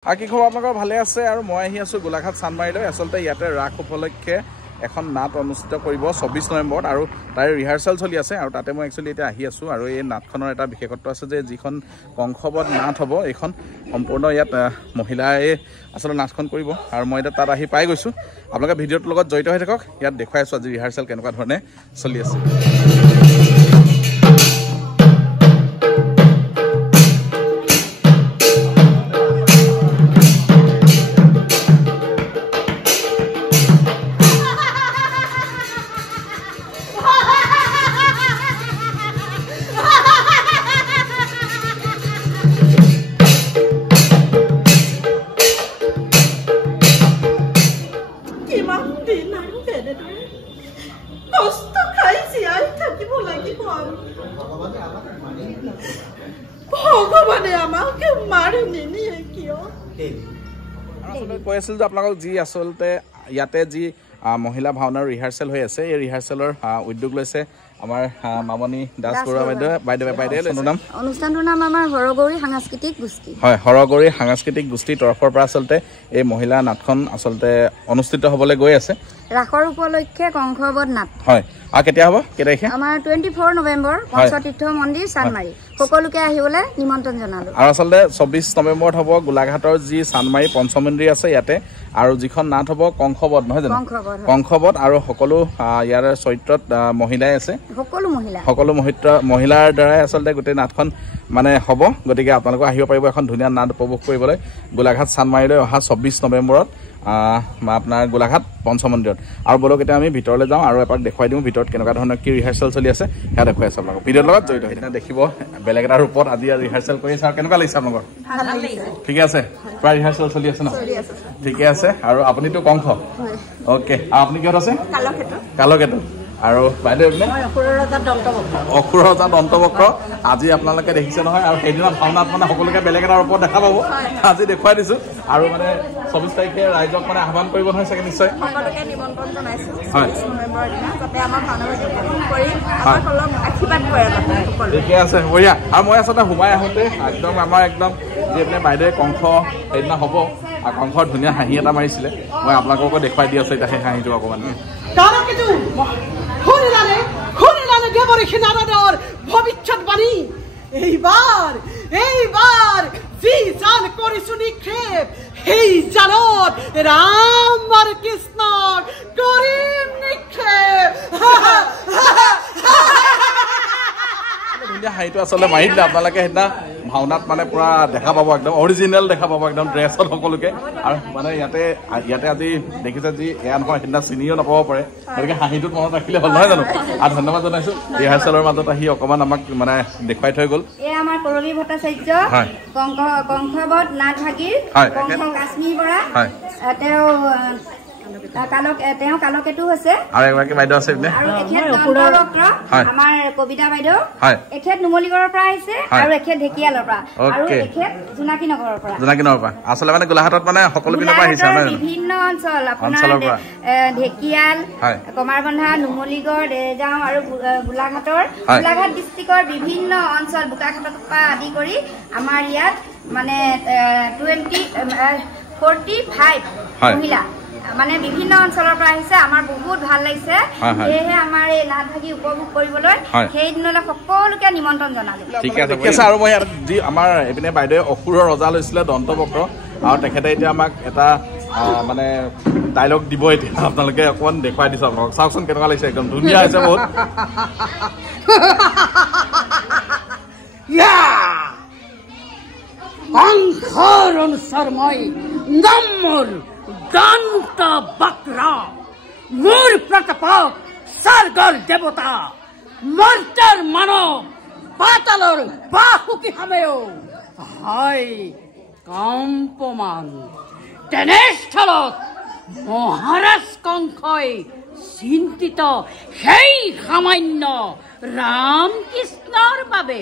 কি খবৰ আপোনালোকৰ ভালে আছে আৰু মই আহি আছো গোলাঘাট চানমাৰীলৈ আসলতে ইয়াতে ৰাস উপলক্ষে এখন নাট অনুষ্ঠিত কৰিব 24 নৱেম্বৰত আৰু তাৰ ৰিহাৰ্সাল চলি আছে আৰু তাতে মই একচুয়ালি এটা আহি আছো আৰু এই নাটখনৰ এটা বিশেষত্ব আছে যে যিখন কংসবধ নাট হ'ব এইখন সম্পূৰ্ণ ইয়াত মহিলাই আসলে নাটখন কৰিব আৰু মই এটা তাত আহি পাই গৈছো আপোনালোকে ভিডিঅ'টোৰ লগত জড়িত হৈ থাকক ইয়াত দেখুৱাই আছো আজি ৰিহাৰ্সাল কেনেকুৱা ধৰণে চলি আছে কৈ আছিল যে আপোনালোকক যি আসলতে ইয়াতে যি মহিলা ভাওনাৰ ৰিহাৰ্সাল হৈ আছে এই ৰিহাৰ্সালৰ উদ্যোগ লৈছে আমাৰ মামনি দাস বৰুৱা বাইদেউ অনুষ্ঠানটোৰ নাম আমাৰ হৰগৌৰী সাংস্কৃতিক গোষ্ঠী হয় হৰগৌৰী সাংস্কৃতিক গোষ্ঠীৰ তৰফৰ পৰা আসলতে এই মহিলা নাটখন আসলতে অনুষ্ঠিত হ'বলৈ গৈ আছে ৰাসৰ উপলক্ষে কংসবধ নাট হয় আৰু কেতিয়া হ'ব কেতিয়া আমাৰ 24 নৱেম্বৰ পঞ্চতীৰ্থ মন্দিৰ চানমাৰী সকলোকে আহিবলৈ নিমন্ত্ৰণ জনালো আৰু আসলতে 24 নৱেম্বৰত হ'ব গোলাঘাটৰ যি চানমাৰী পঞ্চমন্দিৰ আছে ইয়াতে আৰু যিখন নাট হ'ব কংসবধ নহয় জানো কংসবধ আৰু সকলো ইয়াৰ চৰিত্ৰত মহিলাই আছে সকলো মহিলাৰ দ্বাৰাই আসলতে গোটেই নাটখন মানে হ'ব গতিকে আপোনালোকে আহিব পাৰিব এখন ধুনীয়া নাট উপভোগ কৰিবলৈ গোলাঘাট চানমাৰীলৈ অহা 24 নৱেম্বৰত আপোনাৰ গোলাঘাট পঞ্চমন্দিৰত আৰু বলক এতিয়া আমি ভিতৰলৈ যাওঁ আৰু এপাক দেখুৱাই দিওঁ ভিতৰত কেনেকুৱা ধৰণৰ কি ৰিহাৰ্সাল চলি আছে সেয়া দেখুৱাই আছো আপোনালোকক ভিডিঅ'ৰ লগত জড়িত হৈ দেখিব বেলেগ এটা ৰূপত আজি ৰিহাৰ্সাল কৰি আছে আৰু কেনেকুৱা লাগিছে আপোনালোকৰ ঠিকে আছে প্ৰায় ৰিহাৰ্সাল চলি আছে ন ঠিকে আছে আৰু আপুনিতো কংস অ'কে আৰু আপুনি কিহত আছে কালকেতু আৰু বাইদেউ অসুৰতা দন্তবক্ৰ আজি আপোনালোকে দেখিছে নহয় আৰু সেইদিনা ভাওনাত মানে সকলোকে বেলেগ এটা ৰূপত দেখা পাব আজি দেখুৱাই দিছো আৰু মানে 24 তাৰিখে ৰাইজক মানে আহ্বান কৰিব নহয় চাগে নিশ্চয় সকলোকে নিমন্ত্ৰণ জনাইছো 24 নৱেম্বৰৰ দিনা যাতে আমাৰ ভাওনা কৰি আমাক অলপ আশীৰ্বাদ কৰে সকলোকে ঠিকে আছে বঢ়িয়া আৰু মই আচলতে সোমাই আহোঁতে একদম আমাৰ একদম যিহেতু বাইদেৱে কংস সেইদিনা হ'ব আৰু কংসৰ ধুনীয়া হাঁহি এটা মাৰিছিলে মই আপোনালোককো দেখুৱাই দি আছো এতিয়া সেই হাঁহিটো অকণমান ভবিষ্যৎবাণী এইবাৰ যি জান কৰিছো নিক্ষেপ সেই জানত ৰাম আৰু কৃষ্ণ কৰিম নিক্ষেপ ধুনীয়া হাঁহিটো আচলতে মাৰি দিলে আপোনালোকে সেইদিনা ভাওনাত মানে পুৰা দেখা পাব একদম অৰিজিনেল দেখা পাব একদম ড্ৰেছত সকলোকে আৰু মানে ইয়াতে আজি দেখিছে যি এয়া নহয় সেইদিনা চিনিও নাপাব পাৰে গতিকে হাঁহিটোত মনত ৰাখিলে হ'ল নহয় জানো আৰু ধন্যবাদ জনাইছো ৰিহাৰ্সালৰ মাজত আহি অকণমান আমাক মানে দেখুৱাই থৈ গ'ল এই আমাৰ কৰবী ভট্টাচাৰ্য কংসবধ নাট ভাগীৰ কংস কাশ্মীৰ বৰা তেওঁ কালকেতু হৈছে আৰু এগৰাকী বাইদেউ আছে আৰু এখেত দন্তবক্ৰ আমাৰ কবিতা বাইদেউ এখেত নুমলীগড়ৰ পৰা আহিছে আৰু এখেত ঢেকিয়ালৰ পৰা আৰু এখেত জোনাকী নগৰৰ পৰা আচলতে মানে গোলাঘাটত মানে সকলো পিনৰ পৰা আহিছে বিভিন্ন অঞ্চল আপোনাৰ ঢেকিয়াল কমাৰবন্ধা নুমলীগড় দেৰগাঁও আৰু গোলাঘাট ডিষ্ট্ৰিক্টৰ বিভিন্ন অঞ্চল বোকাখাটৰ পৰা আদি কৰি আমাৰ ইয়াত মানে 45 মহিলা মানে বিভিন্ন অঞ্চলৰ পৰা আহিছে আমাৰ বহুত ভাল লাগিছে সেয়েহে আমাৰ এই নাট ভাগি উপভোগ কৰিবলৈ সেইদিনলৈ সকলোকে নিমন্ত্ৰণ জনালো ঠিক আছে আৰু মই যি আমাৰ এইপিনে বাইদেৱে অসুৰৰ ৰজা লৈছিলে দন্তবক্ৰ আৰু তেখেতে এতিয়া আমাক এটা মানে ডাইলগ দিব এতিয়া আপোনালোকে অকণমান দেখুৱাই দিছো আপোনালোকক চাওকচোন কেনেকুৱা লাগিছে একদম ধুনীয়া হৈছে বহুত কংসৰ অনুচৰ মই নামৰ দন্ত বক্ৰ মোৰ প্ৰতাপক স্বৰ্গৰ দেৱতা মৰ্ত্যৰ মানৱ পাতালৰ বাহুকি হামেও হয় কম্পমান তেনেস্থলত মহাৰাজ কংসই চিন্তিত সেই সামান্য ৰাম কৃষ্ণৰ বাবে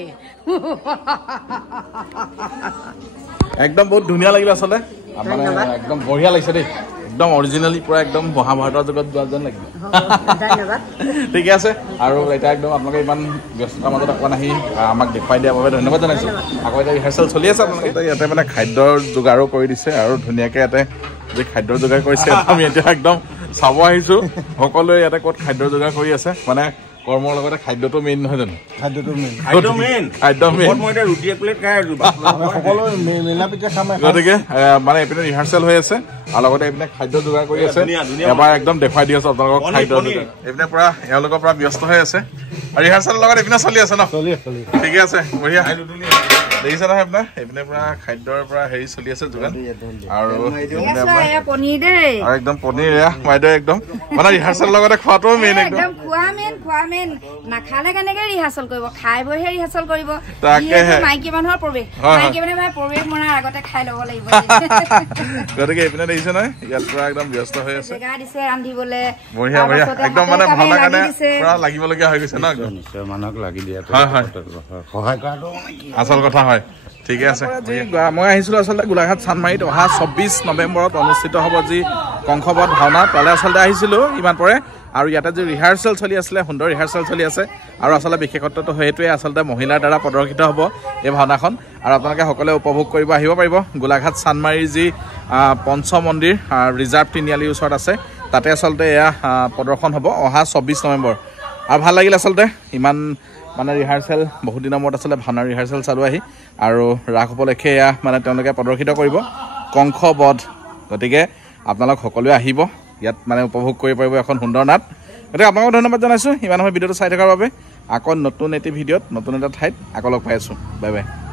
একদম বহুত ধুনীয়া লাগিলে আচলতে মানে একদম বঢ়িয়া লাগিছে দেই একদম অৰিজিনেলি পুৰা একদম মহাভাৰতৰ যুগত যোৱা যেন লাগিব ধন্যবাদ ঠিকে আছে আৰু এটা একদম আপোনালোকে ইমান ব্যস্ততাৰ মাজত অকণমান আহি আমাক দেখুৱাই দিয়াৰ বাবে ধন্যবাদ জনাইছোঁ আকৌ এতিয়া ৰিহাৰ্চেল চলি আছে আপোনালোকে ইয়াতে মানে খাদ্যৰ যোগাৰো কৰি দিছে আৰু ধুনীয়াকৈ ইয়াতে যি খাদ্যৰ যোগাৰ কৰিছে আমি এতিয়া একদম চাব আহিছোঁ সকলোৱে ইয়াতে ক'ত খাদ্যৰ যোগাৰ কৰি আছে মানে কৰ্মৰ লগতে খাদ্যটো মেইন নহয় জানো গতিকে মানে এইপিনে ৰিহাৰ্চেল হৈ আছে আৰু লগতে এইপিনে খাদ্য যোগাৰ কৰি আছে এবাৰ একদম দেখুৱাই দি আছো আপোনালোকক খাদ্য যোগাৰ এইপিনে পুৰা এওঁলোকৰ পৰা ব্যস্ত হৈ আছে আৰু ৰিহাৰ্চেলৰ লগত এইপিনে চলি আছে ন ঠিকে আছে বঢ়িয়া দেখিছে নহয় আপোনাৰ এইপিনে পুৰা খাদ্যৰ পৰা হেৰি চলি আছে যোগান আৰু একদম পনীৰ এয়া বাইদেউ একদম মানে ৰিহাৰ্চেলৰ লগতে খোৱাটোও মেইন একদম খোৱা মেইন নাখালে কেনেকে ৰিহাৰ্চেল কৰিব খাই বৈহে ৰিহাৰ্চেল কৰিব মাইকী মানুহৰ প্ৰৱেশ মাইকী মানুহে প্ৰৱেশ মৰাৰ আগতে খাই ল'ব লাগিব গতিকে এইপিনে দেখিছে নহয় ইয়াত পুৰা একদম ব্যস্ত হৈ আছে জেগা দিছে ৰান্ধিবলৈ বঢ়িয়া বঢ়িয়া একদম মানে ভাওনা কাৰণে পুৰা লাগিবলগীয়া হৈ গৈছে ন নিশ্চয় মানুহক লাগি দিয়া সহায় কৰাটো আচল কথা হয় ঠিকে আছে মই আহিছিলোঁ আচলতে গোলাঘাট চান্দমাৰীত অহা 24 নৱেম্বৰত অনুষ্ঠিত হ'ব যি কংসবধ ভাওনা তালৈ আচলতে আহিছিলোঁ ইমান পৰে আৰু ইয়াতে যি ৰিহাৰ্চেল চলি আছিলে সুন্দৰ ৰিহাৰ্চেল চলি আছে আৰু আচলতে বিশেষত্বটো সেইটোৱে আচলতে মহিলাৰ দ্বাৰা প্ৰদৰ্শিত হ'ব এই ভাওনাখন আৰু আপোনালোকে সকলোৱে উপভোগ কৰিব আহিব পাৰিব গোলাঘাট চান্দমাৰীৰ যি পঞ্চ মন্দিৰ ৰিজাৰ্ভ তিনিআলিৰ ওচৰত আছে তাতে আচলতে এয়া প্ৰদৰ্শন হ'ব অহা 24 নৱেম্বৰ আৰু ভাল লাগিল আচলতে ইমান মানে ৰিহাৰ্চেল বহুত দিনৰ মূৰত আচলতে ভাওনাৰ ৰিহাৰ্চেল চালো আহি আৰু ৰাস উপলক্ষে এয়া মানে তেওঁলোকে প্ৰদৰ্শিত কৰিব কংসবধ গতিকে আপোনালোক সকলোৱে আহিব ইয়াত মানে উপভোগ কৰিব পাৰিব এখন সুন্দৰ নাট গতিকে আপোনালোকক ধন্যবাদ জনাইছোঁ ইমান সময় ভিডিঅ'টো চাই থকাৰ বাবে আকৌ নতুন এটি ভিডিঅ'ত নতুন এটা ঠাইত আকৌ লগ পাই আছোঁ বাই বাই